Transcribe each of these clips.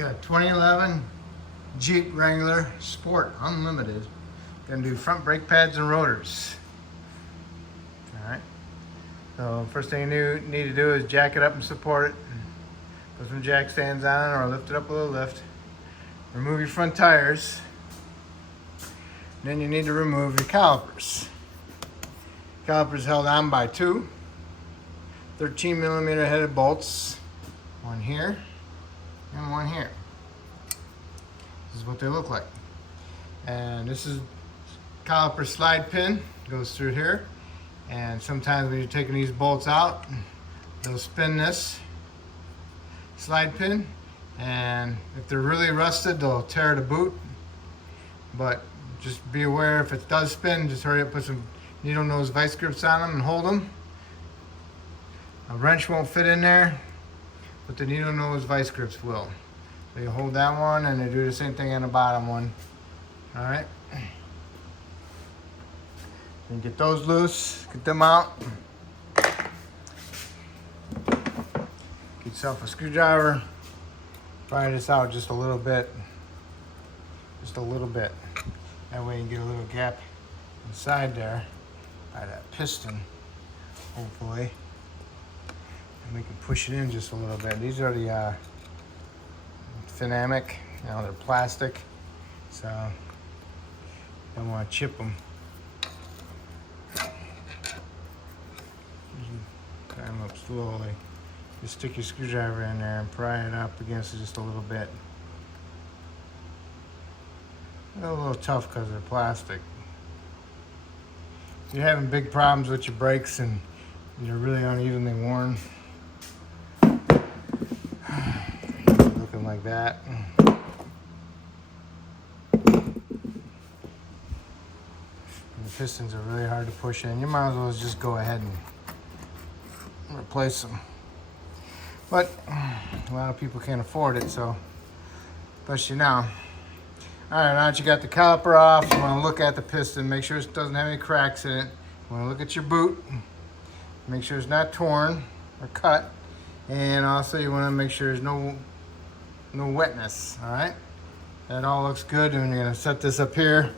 Got a 2011 Jeep Wrangler Sport Unlimited. Gonna do front brake pads and rotors. Alright. So first thing you need to do is jack it up and support it. Put some jack stands on or lift it up with a lift. Remove your front tires. Then you need to remove your calipers. Calipers held on by two 13mm headed bolts. One here and one here. This is what they look like. And this is caliper slide pin, goes through here. And sometimes when you're taking these bolts out, they'll spin this slide pin. And if they're really rusted, they'll tear the boot. But just be aware, if it does spin, just hurry up, put some needle nose vice grips on them and hold them. A wrench won't fit in there, but the needle nose vice grips will. So you hold that one and they do the same thing on the bottom one. All right. And get those loose, get them out. Get yourself a screwdriver. Pry this out just a little bit. Just a little bit. That way you can get a little gap inside there by that piston, hopefully. And we can push it in just a little bit. These are the Finamic, they're plastic, so don't want to chip them. Tie them up slowly. Just stick your screwdriver in there and pry it up against it just a little bit. They're a little tough because they're plastic. If you're having big problems with your brakes and you're really unevenly worn, looking like that. And the pistons are really hard to push in. You might as well just go ahead and replace them. But a lot of people can't afford it, so especially now. Alright, now that you got the caliper off, you want to look at the piston, make sure it doesn't have any cracks in it. You want to look at your boot, make sure it's not torn or cut, and also you want to make sure there's no wetness. Alright, that all looks good, and you're going to set this up here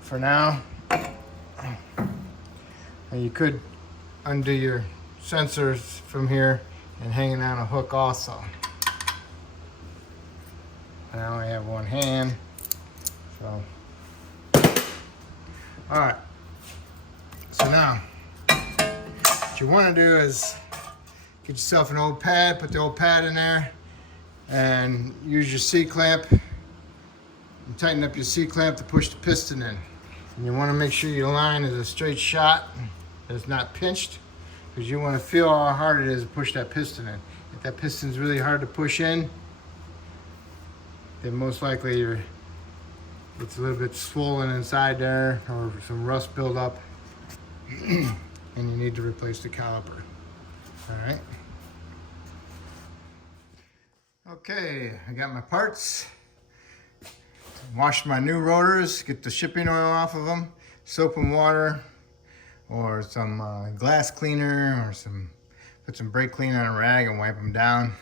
for now. And you could undo your sensors from here and hang it on a hook also. I only have one hand, so. All right, so now, what you want to do is get yourself an old pad, put the old pad in there, and use your C-clamp, and tighten up your C-clamp to push the piston in. And you want to make sure your line is a straight shot, that it's not pinched, because you want to feel how hard it is to push that piston in. If that piston's really hard to push in, then most likely it's a little bit swollen inside there or some rust buildup and you need to replace the caliper. All right. Okay, I got my parts. Washed my new rotors, get the shipping oil off of them, soap and water, or some glass cleaner, or put some brake cleaner on a rag and wipe them down.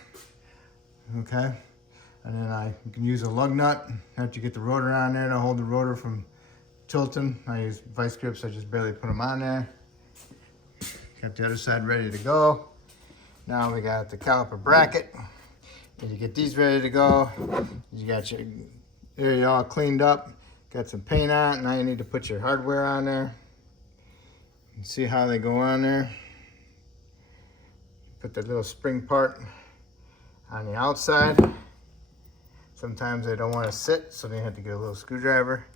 Okay. And then you can use a lug nut after you get the rotor on there to hold the rotor from tilting. I use vice grips, I just barely put them on there. Got the other side ready to go. Now we got the caliper bracket. And you get these ready to go. You got your area all cleaned up. Got some paint on it. Now you need to put your hardware on there. And see how they go on there. Put the little spring part on the outside. Sometimes they don't want to sit, so they have to get a little screwdriver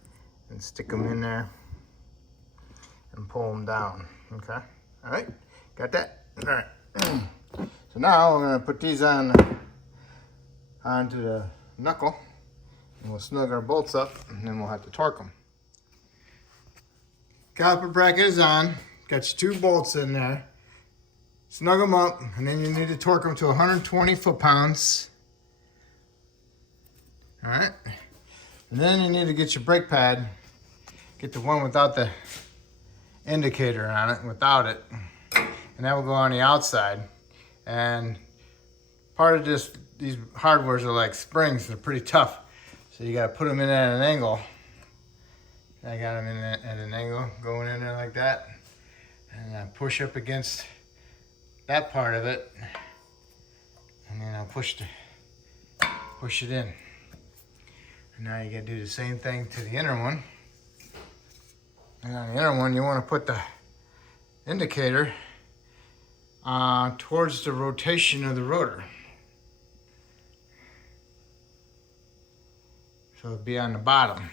and stick them in there and pull them down. Okay, all right, got that? All right. So now we're gonna put these onto the knuckle, and we'll snug our bolts up, and then we'll have to torque them. Caliper bracket is on. Got your two bolts in there. Snug them up, and then you need to torque them to 120 foot-pounds. All right, and then you need to get your brake pad, get the one without the indicator on it, without it, and that will go on the outside. And part of these hardwares are like springs. They're pretty tough. So you got to put them in at an angle. I got them in at an angle, going in there like that. And I push up against that part of it. And then I'll push it in. And now you got to do the same thing to the inner one. And on the inner one, you want to put the indicator towards the rotation of the rotor. So it'll be on the bottom.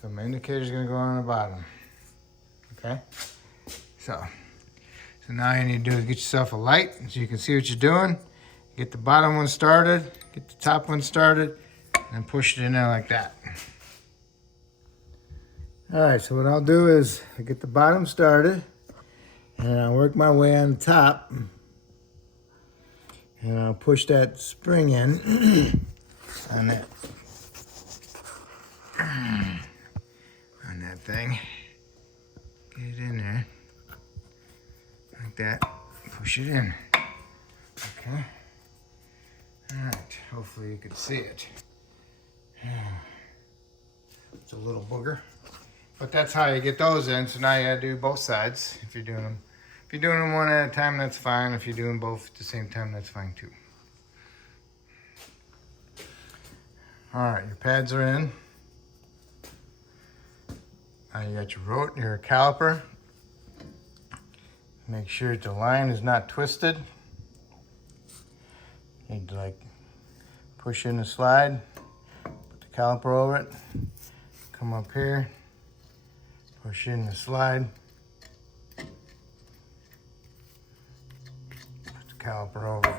So my indicator is going to go on the bottom. Okay? So now all you need to do is get yourself a light so you can see what you're doing. Get the bottom one started, get the top one started, and push it in there like that. Alright, so what I'll do is I get the bottom started, and I'll work my way on the top, and I'll push that spring in on that thing. Get it in there like that. Push it in. Okay. All right. Hopefully you can see it. It's a little booger, but that's how you get those in. So now you gotta do both sides. If you're doing them one at a time, that's fine. If you're doing both at the same time, that's fine too. All right, your pads are in. Now you got your caliper. Make sure the line is not twisted. You need to like push in the slide, put the caliper over it, come up here, push in the slide, put the caliper over it.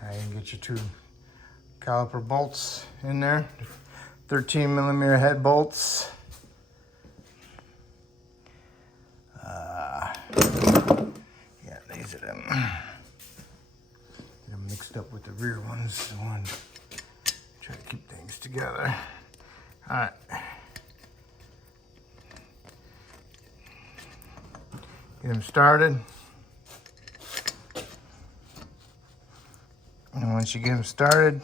Now you can get your 2 caliper bolts in there, 13mm head bolts. Yeah, these are them. Get them mixed up with the rear ones. The one try to keep things together. All right. Get them started. And once you get them started,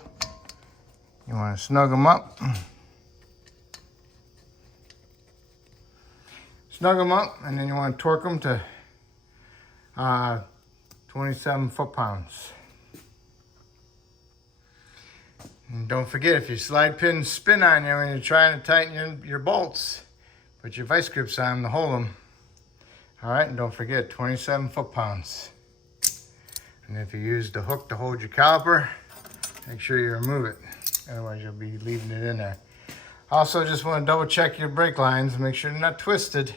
you want to snug them up. Snug them up, and then you want to torque them to 27 foot-pounds. And don't forget, if your slide pins spin on you when you're trying to tighten your bolts, put your vice grips on them to hold them. All right, and don't forget, 27 foot-pounds. And if you use the hook to hold your caliper, make sure you remove it. Otherwise, you'll be leaving it in there. Also, just want to double check your brake lines and make sure they're not twisted.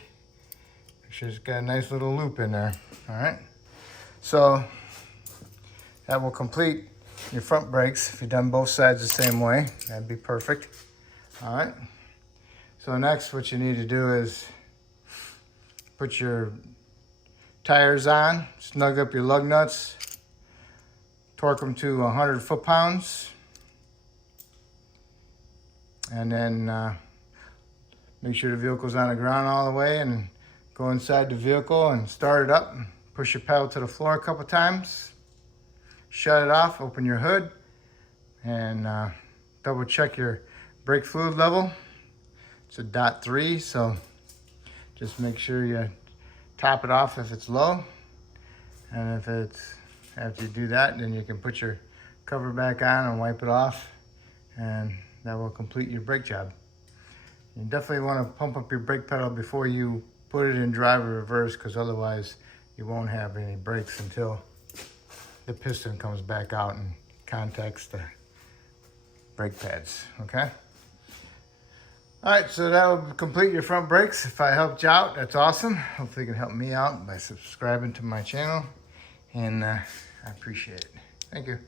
Make sure it's got a nice little loop in there. All right. So that will complete your front brakes. If you've done both sides the same way, that'd be perfect. All right. So next, what you need to do is put your tires on, snug up your lug nuts, torque them to 100 foot-pounds, and then make sure the vehicle's on the ground all the way, and go inside the vehicle and start it up. Push your pedal to the floor a couple times, shut it off, open your hood, and double check your brake fluid level. It's a .3, so just make sure you top it off if it's low. And if it's, after you do that, then you can put your cover back on and wipe it off, and that will complete your brake job. You definitely want to pump up your brake pedal before you put it in drive or reverse, because otherwise you won't have any brakes until the piston comes back out and contacts the brake pads, okay? All right, so that will complete your front brakes. If I helped you out, that's awesome. Hopefully you can help me out by subscribing to my channel, and I appreciate it. Thank you.